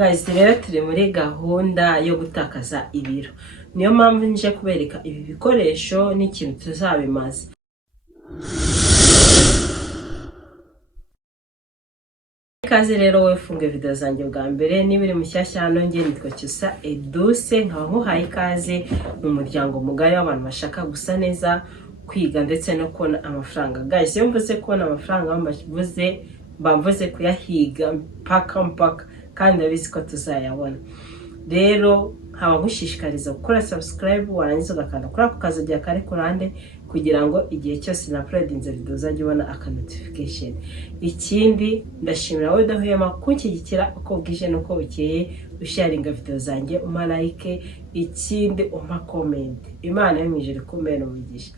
Guys, rero turi muri gahunda yo gutakaza ibiro. Niyo mpamvu nje kubereka ibi bikoresho n'ikintu tuzabimaza. Ikaze rero wowe funge video zanjye bwa mbere nibiri mushyashya hano ngiye nitwa Cyusa Edouce, nkaba nkuhaye ikaze mu muryango mugari w'abantu bashaka gusa neza, kwiga ndetse no kubona amafaranga. Guys, iyo mvuze kubona amafaranga bamvuze kuyahiga mpaka kandi ndabizi ko tuzayabona. Rero nkaba ngushishikariza gukora subscribe, warangiza ugakanda kuri ako kazi kari ku ruhande kugira ngo igihe cyose na uploadinze video uzajye ubona aka notification. Ikindi ndashimira wowe udahwema kunshyigikira uko bwije nuko bukeye, usharinga video zanjye, uma like, ikindi uma comment. Imana yo mwijere kumena umugisha.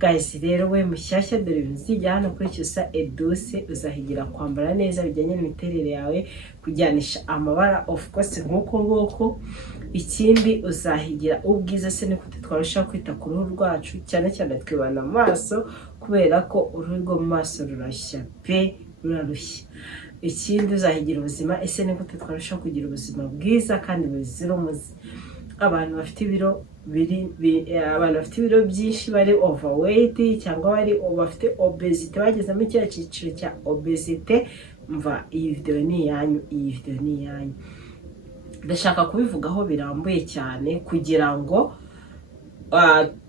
Guys, rero we mushyashya dore ibintu zijya hano kuri Cyusa Edouce, uzahigira kwambara neza bijyanye n'imiterere yawe, kujyanisha amabara of course nk'uko. Ikindi uzahigira ubwiza se niko twarushaho kwita ku ruhu rwacu, cyane cyane twibana amaso kubera ko uruhu rwo mu maso rurashya pe, rurarushya. Ikindi uzahigira ubuzima, ese niko twarushaho kugira ubuzima bwiza kandi buzira umuze. Abantu bafite ibiro byinshi bari overweight cyangwa bari bafite obesity, bageze mu cyiciro cya obesity, mva iyi video ni iyanyu. Ndashaka kubivugaho birambuye cyane kugira ngo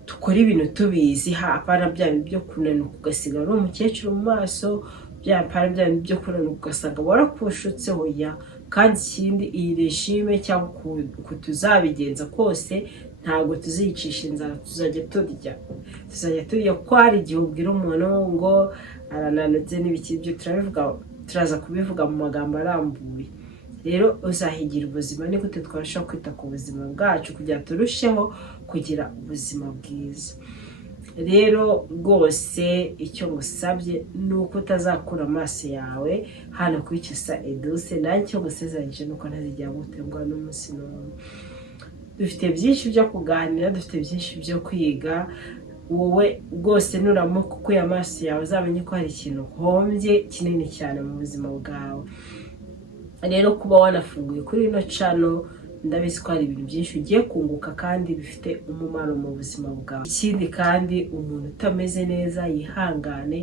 tukore ibintu tubizi, hapana bya byo kunanuka ugasigara uri umukecuru mu maso, bya byo kunanuka ugasanga warakushutse hoya. Kandi ikindi, iyi regime cyangwa kutuzabigenza kose ntabwo tuzicisha inzara, tuzajya turya ko hari igihe ubwira umuntu ngo arananutse n'ibiki, byo turaza kubivuga mu magambo arambuye. Rero uzahigira ubuzima, ni gute twarushaho kwita ku buzima bwacu kugira turusheho kugira ubuzima bwiza. Rero rwose icyo ngusabye ni uko utazakura amaso yawe hano kuri Cyusa Edouce, nanjye icyo ngusezeranyije nuko ntazijya guterwa n'umunsi n'umwe. Dufite byinshi byo kuganira, dufite byinshi byo kwiga. Wowe rwose nuramuka ukuye amaso yawe uzamenye ko hari ikintu uhombye kinini cyane mu buzima bwawe. Rero kuba wanafunguye kuri ino channel, ndabizi ko hari ibintu byinshi ugiye kunguka kandi bifite umumaro mu buzima bwawe. Ikindi kandi, umuntu utameze neza yihangane,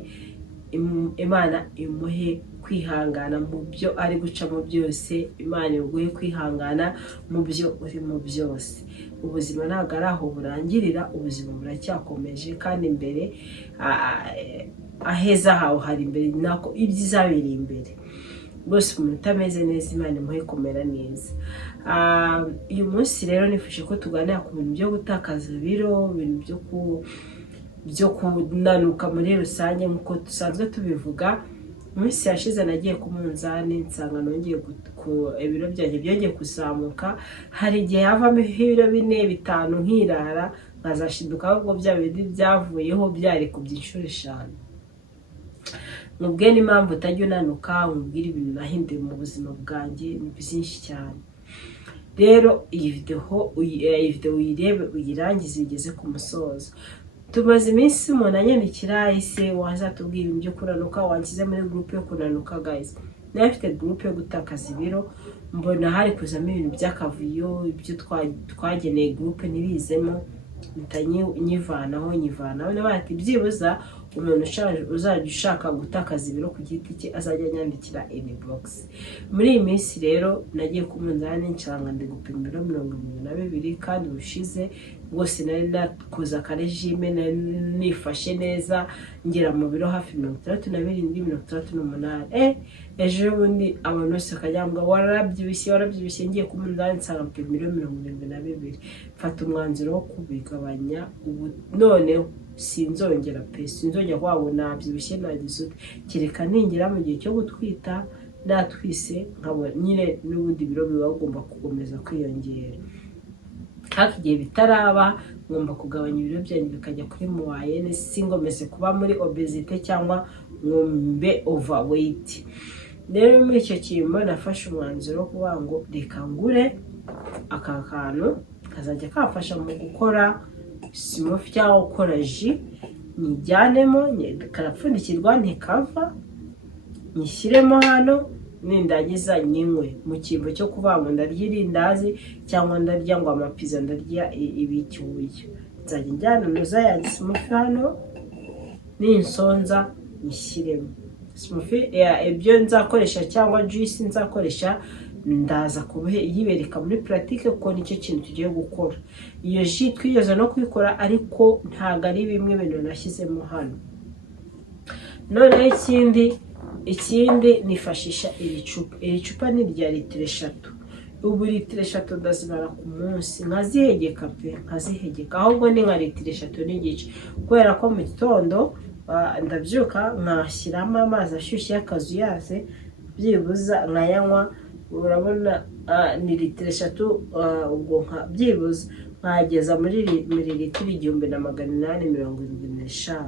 Imana imuhe kwihangana mu byo ari gucamo byose, Imana iguhe kwihangana mu byo urimo byose. Ubuzima ntabwo ari aho burangirira, ubuzima buracyakomeje kandi imbere aheza hawe hari imbere, nako ibyiza biri imbere. Bose umuntu utameze neza Imana imuhe kumera neza. Uyu munsi rero nifuje ko tuganira ku bintu byo gutakaza ibiro, ibintu byo kunanuka muri rusange nk'uko dusanzwe tubivuga. Umunsi yashize nagiye ku munzani nsanga nongeye ibiro byanjye byongeye kuzamuka. Hari igihe havamo ibiro 4, 5 nkirara, nkazashiduka ahubwo bya bindi byavuyeho byari ku byinshuro 5. Nubwo n'impamvu utajya unanuka, nkubwira ibintu nahinduye mu buzima bwanjye ni byinshi cyane. Rero iyi video uyirebe uyirangize igeze ku musozo. Tumaze iminsi umuntu anyandikira, ese wazatubwira ibintu byo kunanuka, wangize muri group yo kunanuka. Guys, nafite group yo gutakaza ibiro, mbona hari kuzamo ibintu by'akavuyo, ibyo twageneye group ntibizemo, nyivanaho n'abati byibuza umuntu uzajya ushaka gutakaza ibiro ku giti cye azajya anyandikira inbox. Muri iyi minsi rero nagiye ku munzani nsanga ndi gupima ibiro 72 kandi ushize rwose nari nakoze akaregime, nifashe neza ngera mu biro hafi 67, 68. Ejo bundi abantu bose bakajyambwa warabyibushye, ngiye ku munzani nsanga mpima ibiro 72. Mfata umwanzuro wo kubigabanya. Ubu none sinzongera wabona byibushye nagize ute, kereka ningira mu gihe cyo gutwita, natwise nkabona nyine n'ubundi biro biba bagomba gukomeza kwiyongera. Kandi igihe bitaraba ngomba kugabanya ibiro byanjye bikajya kuri moyenne, singomeze kuba muri obesity cyangwa ngombe overweight. Rero muri icyo kintu nafashe umwanzuro wo kuvuga ngo reka ngure aka kantu kazajya kamfasha mu gukora smoothie cyangwa gukora ji, nijyanemo karapfundikirwa ntikava, nyishyiremo hano nindangiza nyinywe mu cyimbo cyo kuvuga ngo ndarya irindazi cyangwa ndarya ngo amapiza ndarya ibicyuye. Nzajya njyana noza yanjye smoothie hano ninsonza nyishyiremo smoothie ibyo nzakoresha cyangwa juice nzakoresha ndaza kuyibereka muri pratique kuko nicyo kintu tugiye gukora. Iyo ji twigeze no kuyikora ariko ntago ari bimwe bintu nashyizemo hano. Noneho ikindi nifashisha iri cupa ni rya litiro 3. Ubu litiro 3 ndazimara ku munsi nkazihegeka ahubwo ni nka litiro 3 n'igice kubera ko mu gitondo ndabyuka nkashyiramo amazi ashyushye y'akazuyaze byibuza nkayanywa. Urabona ni litiro 3 ubwo byibuza nkageza muri mililitiro 1875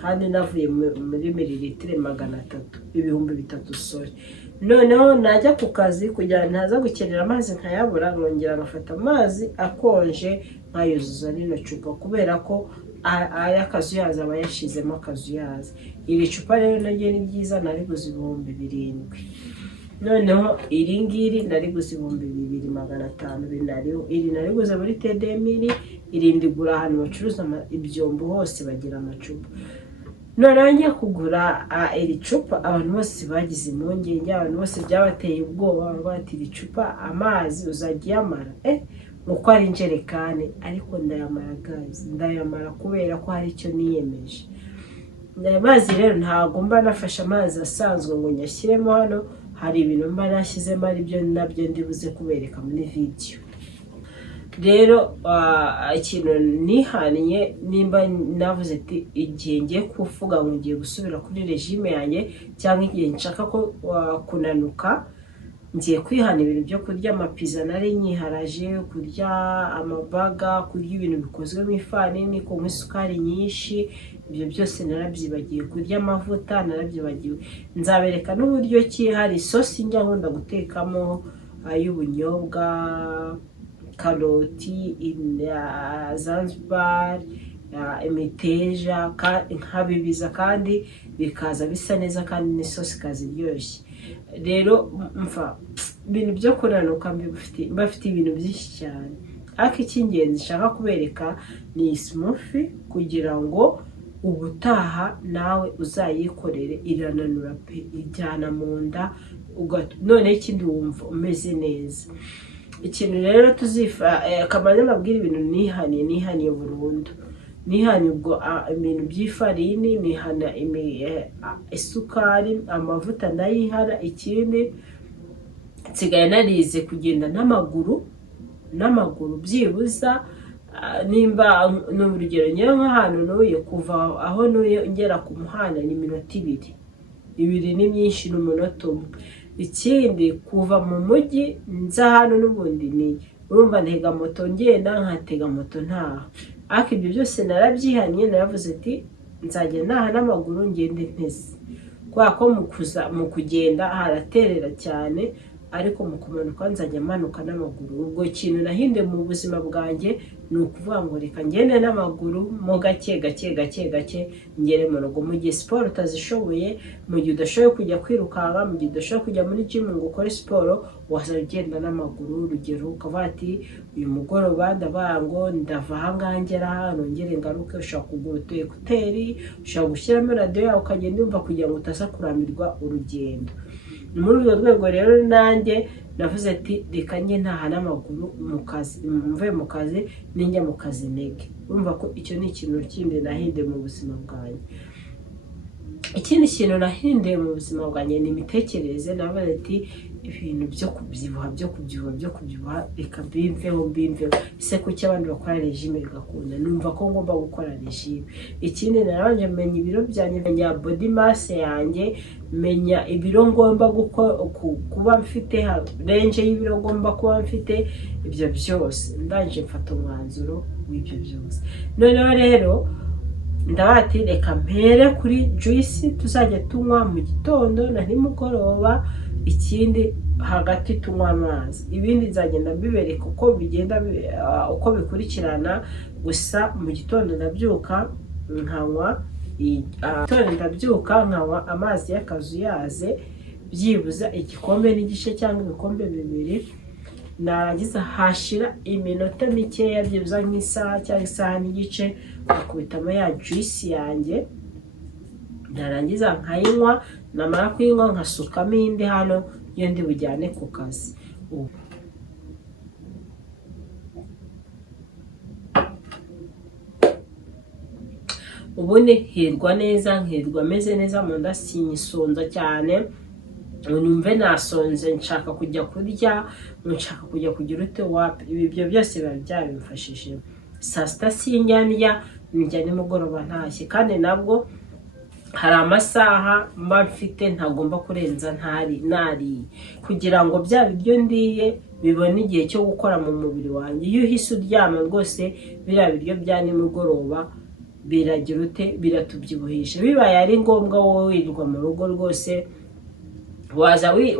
kandi navuye muri mililitiro 300 ibihumbi 3 sorry. Noneho najya ku kazi kugira ntaza gukenera amazi nkayabura nkongera ngafata amazi akonje nkayuzuza rino cupa kubera ko aya kazuyaza aba yashizemo akazuyaza. Iri cupa rero naryo ni ryiza nariguze ibihumbi 7. Noneho iri ngiri nariguze ibihumbi 2500 iri nariguze muri TDMiri irindi gura ahantu bacuruza ibyombo hose bagira amacupa. Noneho njya kugura iri cupa abantu bose bagize impungenge, abantu bose byabateye ubwoba bati iri cupa amazi uzajya yamara nuko ari injerekane ariko ndayamara guys, ndayamara kubera ko hari icyo niyemeje. Amazi rero ntago mba nafashe amazi asanzwe ngo nyashyiremo hano, hari ibintu mba nashyizemo ari byo nabyo ndibuze kubereka muri video. Rero ikintu nihaniye nimba navuze ati igihe ngiye kuvuga ngo ngiye gusubira kuri regime yanjye cyangwa igihe nshaka ko kunanuka, ngiye kwihana ibintu byo kurya amapiza nari nyiharaje, kurya amabaga, kurya ibintu bikozwe mu ifarini, kunywa isukari nyinshi, ibyo byose narabyibagiye. Kurya amavuta narabyibagiwe. Nzabereka n'uburyo ki hari isosi njya nkunda gutekamo y'ubunyobwa, karoti, Zanzibar, imiteja nkabibiza kandi bikaza bisa neza kandi n'isosi ikaziryoshye. Rero ibintu byo kunanuka mbafite ibintu byinshi cyane, ariko icy'ingenzi nshaka kubereka ni smoothie kugira ngo ubutaha nawe uzayikorere. Irananura pe, ijyana mu nda, none ikindi wumva umeze neza. Ikintu rero kamanye mabwira ibintu nihaniye burundu. Nihaniye ubwo ibintu by'ifarini, nihana isukari, amavuta ndayihana. Ikindi nsigaye narize kugenda n'amaguru byibuza nimba n'urugero nyewe nk'ahantu nuye kuva aho nuye ngera ku muhanda ni minota 2 ni myinshi n'umunota umwe. Ikindi kuva mu mujyi nza hano n'ubundi ni urumva ntega moto ngenda nkatega moto ntaha. Ariko ibyo byose narabyihaniye, naravuze ati nzajya naha n'amaguru ngende nteze kubera ko mu kugenda haraterera cyane, ariko mu kumanuka nzajya manuka n'amaguru. Ubwo kintu nahinde mu buzima bwanjye ni ukuvuga ngo reka ngende n'amaguru mo gake ngere mu rugo. Mu gihe siporo utazishoboye, mu gihe udashoboye kujya kwirukanka, mu gihe udashoboye kujya muri gym ngo ukore siporo, wazajya ugenda n'amaguru. Urugero ukavuga ati uyu mugoroba ndavuga ngo ndava ahangaha ngera hano ngere ngaruke. Ushobora kugura ekuteri, ushobora gushyiramo radiyo yawe ukagenda yumva kugira ngo utaza kurambirwa urugendo. Muri urwo rwego rero nanjye navuze ati reka njye ntaha n'amaguru mu kazi, mvuye mu kazi ninjya mu kazi ntege. Urumva ko icyo ni ikintu kindi nahinduye mu buzima bwanjye. Ikindi kintu nahinduye mu buzima bwanjye ni imitekerereze. Navuze ati ibintu byo kubyibuha reka mbimveho. Ese kuki abandi bakora regime bigakunda? Numva ko ngomba gukora regime. Ikindi naranje menya ibiro byanjye, menya body mass yanjye, menya ibiro ngomba kuba mfite, range y'ibiro ngomba kuba mfite. Ibyo byose ndanje mfata umwanzuro w'ibyo byose. Noneho rero ndabati reka mpere kuri juice tuzajya tunywa mu gitondo na nimugoroba. Ikindi hagati tunywa amazi, ibindi nzagenda bibereka uko bigenda uko bikurikirana. Gusa mu gitondo ndabyuka nkanywa amazi y'akazuyaze byibuza igikombe n'igice cyangwa ibikombe bibiri. Narangiza hashira iminota mikeya byibuza nk'isaha cyangwa isaha n'igice, akubitamo ya juice yanjye, narangiza nkayinywa, namara kuyinywa nkasukamo indi hano iyo ndi bujyane ku kazi. Ubundi hirwa neza, nkirwa ameze neza mu nda, sinyisonza cyane numve nasonze nshaka kujya kurya, nshaka kujya kugira ute wapi. Ibyo byose biba byabimfashije. Saa sita sinjya ndya, njya nimugoroba ntashye, kandi nabwo hari amasaha mba mfite ntagomba kurenza nariye, kugira ngo bya biryo ndiye bibone igihe cyo gukora mu mubiri wanjye. Iyo uhise uryama rwose biriya biryo bya nimugoroba biragira ute, biratubyibuhisha. Bibaye ari ngombwa wowe wirirwa mu rugo rwose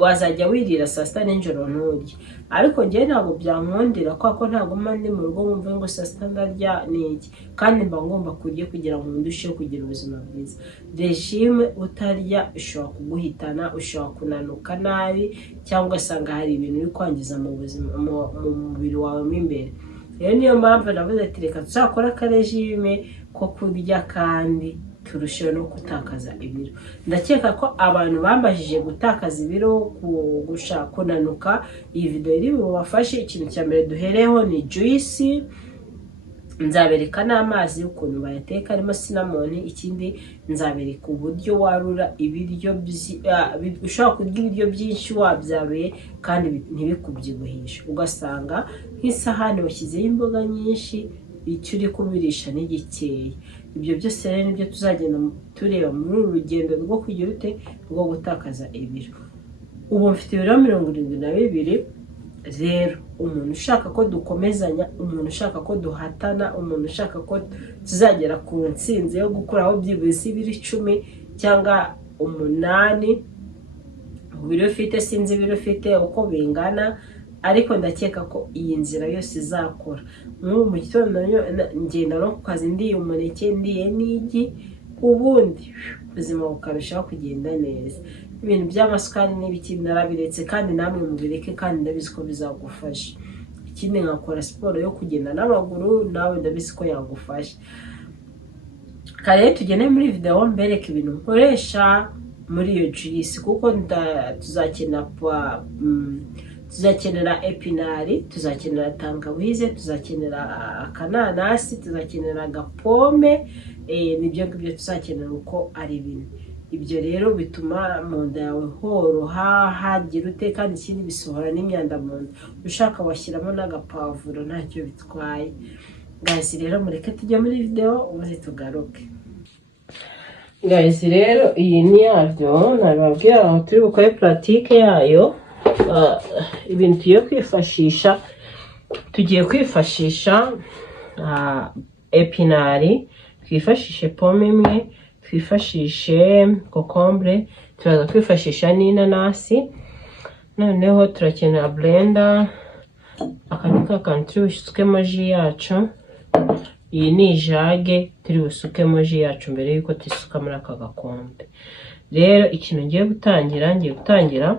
wazajya wirira saa sita nijoro nturye, ariko njyewe ntabwo byankundira ko ntabwo mba ndi mu rugo wumve ngo saa sita ndarya n'iki, kandi mba ngomba kurya kugira ngo ndusheho kugira ubuzima bwiza. Regime utarya ishobora kuguhitana, ushobora kunanuka nabi, cyangwa ugasanga hari ibintu uri kwangiza mu mubiri wawe mo imbere. Rero niyo mpamvu navuze ati reka tuzakore akaregime ko kurya kandi turusheho no gutakaza ibiro. Ndakeka ko abantu bambajije gutakaza ibiro, gushaka kunanuka, iyi video iri bubafashe. Ikintu cya mbere duhereho ni juice, nzabereka n'amazi y'ukuntu bayateka arimo cinnamon. Ikindi nzabereka uburyo warura ibiryo, ushobora kurya ibiryo byinshi wabyaruye kandi ntibikubyibuhishe, ugasanga nk'isahani washyizeho imboga nyinshi, icyo uri kubirisha n'igikeya. Ibyo byose rero nibyo tuzagenda tureba muri uru rugendo rwo kugira ute, rwo gutakaza ibiro. Ubu mfite ibiro 72. Rero umuntu ushaka ko dukomezanya, umuntu ushaka ko duhatana, umuntu ushaka ko tuzagera ku ntsinzi yo gukuraho byibuze ibiro 10 cyangwa 8, ibiro ufite sinzi ibiro ufite uko bingana, ariko ndakeka ko iyi nzira yose izakora. Mu gitondo ngenda no ku kazi ndiye umuneke, ndiye n'igi, ubundi ubuzima bukarushaho kugenda neza. Ibintu by'amasukari n'ibiki narabiretse, kandi namwe mubireke, kandi ndabizi ko bizagufasha. Ikindi nkakora siporo yo kugenda n'amaguru, nawe ndabizi ko yagufasha. Kare tugende muri video mbereka ibintu nkoresha muri iyo juice, kuko tuzakenera epinari, tuzakenera tangawize, tuzakenera akananasi, tuzakenera agapome, nibyo ngibyo tuzakenera uko ari bine. Ibyo rero bituma mu nda yawe horoha, hagira ute, kandi ikindi bisohora n'imyanda mu nda. Ushaka washyiramo n'agapavuro ntacyo bitwaye. Guys, rero mureke tujye muri video ubuze tugaruke. Guys, rero iyi ni yavyo nababwira aho turi bukore pratique yayo. Ibintu tugiye kwifashisha epinari, twifashishe pome imwe, twifashishe kokombure, turaza kwifashisha n'inanasi. Noneho turakenera blender, akanika kantu turi busukemo ji yacu. Iyi ni ijage turi busukemo ji yacu mbere yuko tuyisuka muri aka gakombe. Rero ikintu ngiye gutangira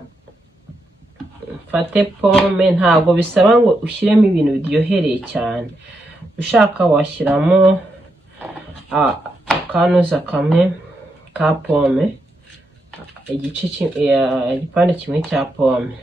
mfate pome. Ntabwo bisaba ngo ushyiremo ibintu biryohereye cyane, ushaka washyiramo akanuza kamwe ka pome, igipande kimwe cya pome.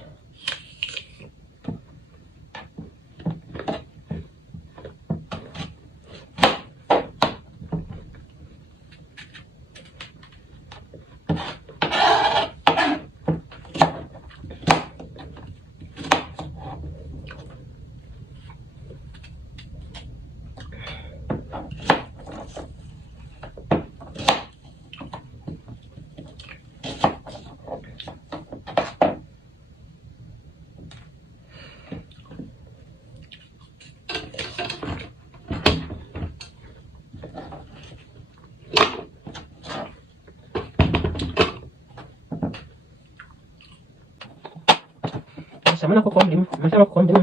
Sama kokombure, masama kokombure.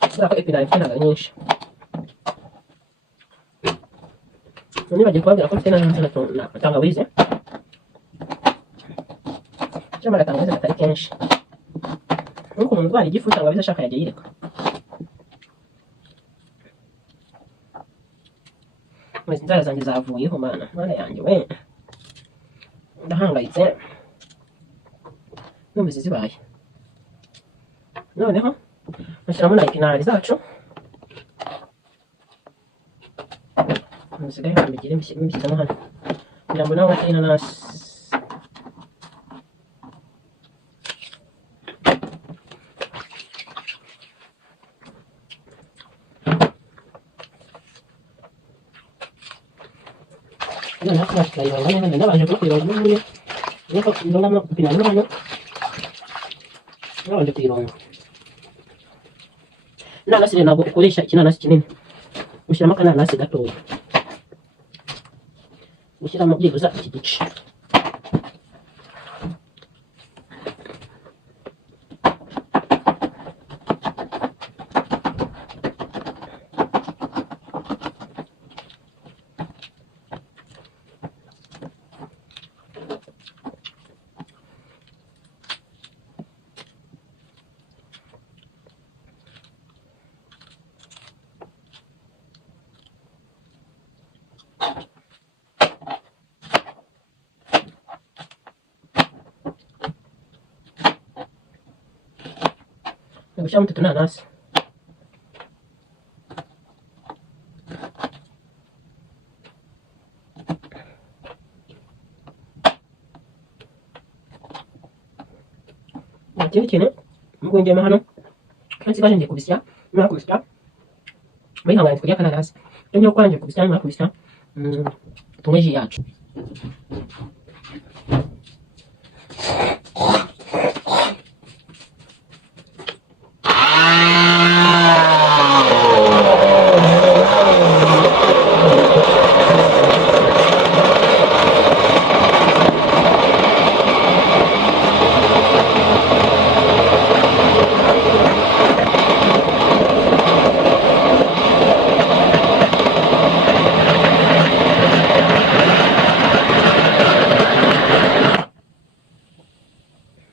Sasa epinari tena nyinshi. Nini baje kubabwira ko mfite na tangawize. cyangwa agatangaza katari kenshi nuko umuntu urwara igifu cyangwa bizashaka yajya yireka. Maze inzara zanjye zavuyeho mana yanjye we, ndahangayitse numvise zibaye. Noneho nashyiramo na epinari zacu, musigaye hambigire mbishyizemo hano kugira ngo nawe wateye inanasi. Noneho tukayibanga neza, ndabanje kuyibanga neza, niko ndongamo epinari hano, ndabanje kuyironga. Inanasi rero ntabwo ukoresha ikinanasi kinini, ushyiramo akananasi gatoya, ushyiramo byibuze iki gice. Gushyiramo utu tunanasi. Ikindi kintu ngongeyemo hano kandi baje ngiye kubisya, nyuma kubisya bayihanganye kurya akananasi, ngiye gukora ngiye kubisya, nyuma kubisya tunywe ji yacu.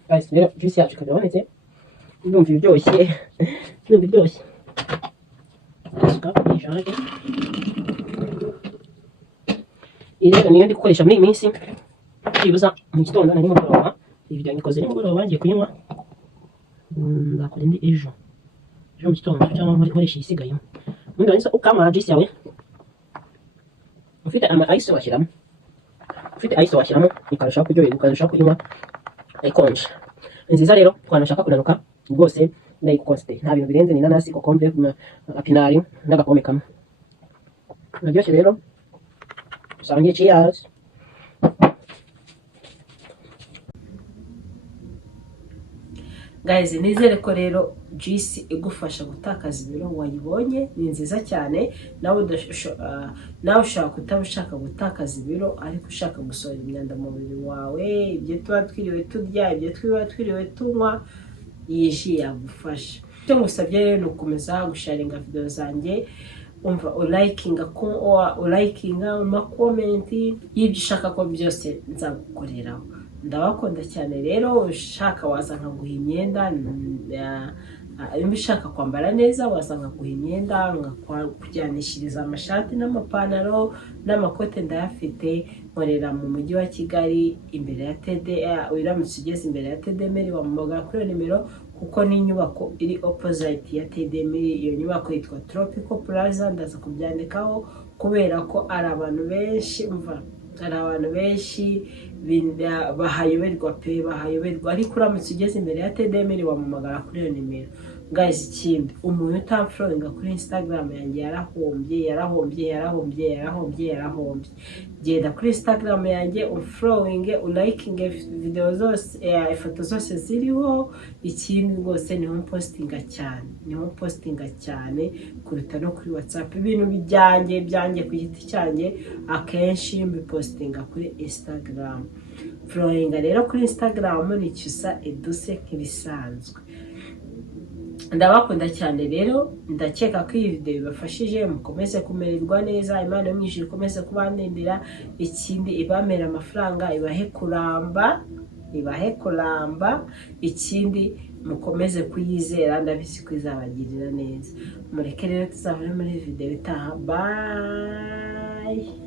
Guys, rero juice yacu ikaba yabonetse, ndumva iryoshye, ndumva iryoshye. Isuka ijage. Iyi rero niyo ndi gukoresha muri iyi minsi, byibuza mu gitondo na nimugoroba. Iyi video nyikoze nimugoroba ngiye kuyinywa, ndakora indi ejo mu gitondo cyangwa nkoresha iyisigayemo. Ubundi wanyuze ukamara juice yawe, ufite ama ice washyiramo, ikarushaho kuryoherwa, ukarushaho kuyinywa ikonje. Nziza rero twanashaka kunanuka rwose ndayikosite, nta bintu birenze, ni inanasi, kokombure, apinari n'agakome kamwe. Naryoshye rero, dusangiye cheers. Guys, nizere ko rero juice igufasha gutakaza ibiro wayibonye, ni nziza cyane. Nawe ushaka kutabishaka gutakaza ibiro ariko ushaka gusohora imyanda mu mubiri wawe, ibyo tuba twiriwe turya, ibyo twiriwe tunywa, iyi ji yagufasha. Icyo ngusabye rero ni ukomeza gusharinga video zanjye, umva ulayikinga mu makomenti y'ibyo ushaka ko byose nzagukoreraho. Ndabakunda cyane rero, ushaka waza nkaguha imyenda, iyo ushaka kwambara neza waza nkaguha imyenda, nkakujyanishiriza amashati n'amapantaro n'amakote ndayafite. Nkorera mu mujyi wa Kigali imbere ya TDA, uramutse ugeze imbere ya TDMR wamuhamagara kuri iyo nimero, kuko ni inyubako iri opposite ya TDMR. Iyo nyubako yitwa Tropical Plaza, ndaza kubyandikaho kubera ko ari abantu benshi, umva hari abantu benshi bahayoberwa pe, bahayoberwa. Ariko uramutse ugeze imbere ya TDMR wamuhamagara kuri iyo nimero. Guys, ikindi umuntu utamfollowinga kuri Instagram yanjye yarahombye. Genda kuri Instagram yanjye unfollowinge, ulikinge video zose, ifoto zose ziriho. Ikindi rwose niho postinga cyane kuruta no kuri WhatsApp. Ibintu byanjye ku giti cyanjye akenshi mbipostinga kuri Instagram. Followinga rero kuri Instagram ni Cyusa Edouce nk'ibisanzwe. Ndabakunda cyane rero, ndakeka ko iyi video ibafashije, mukomeze kumererwa neza, Imana yo mwijuru ikomeze kubandindira, ikindi ibamera amafaranga, ibahe kuramba, ibahe kuramba, ikindi mukomeze kuyizera, ndabizi ko izabagirira neza. Mureke rero tuzabone muri video itaha. Bye.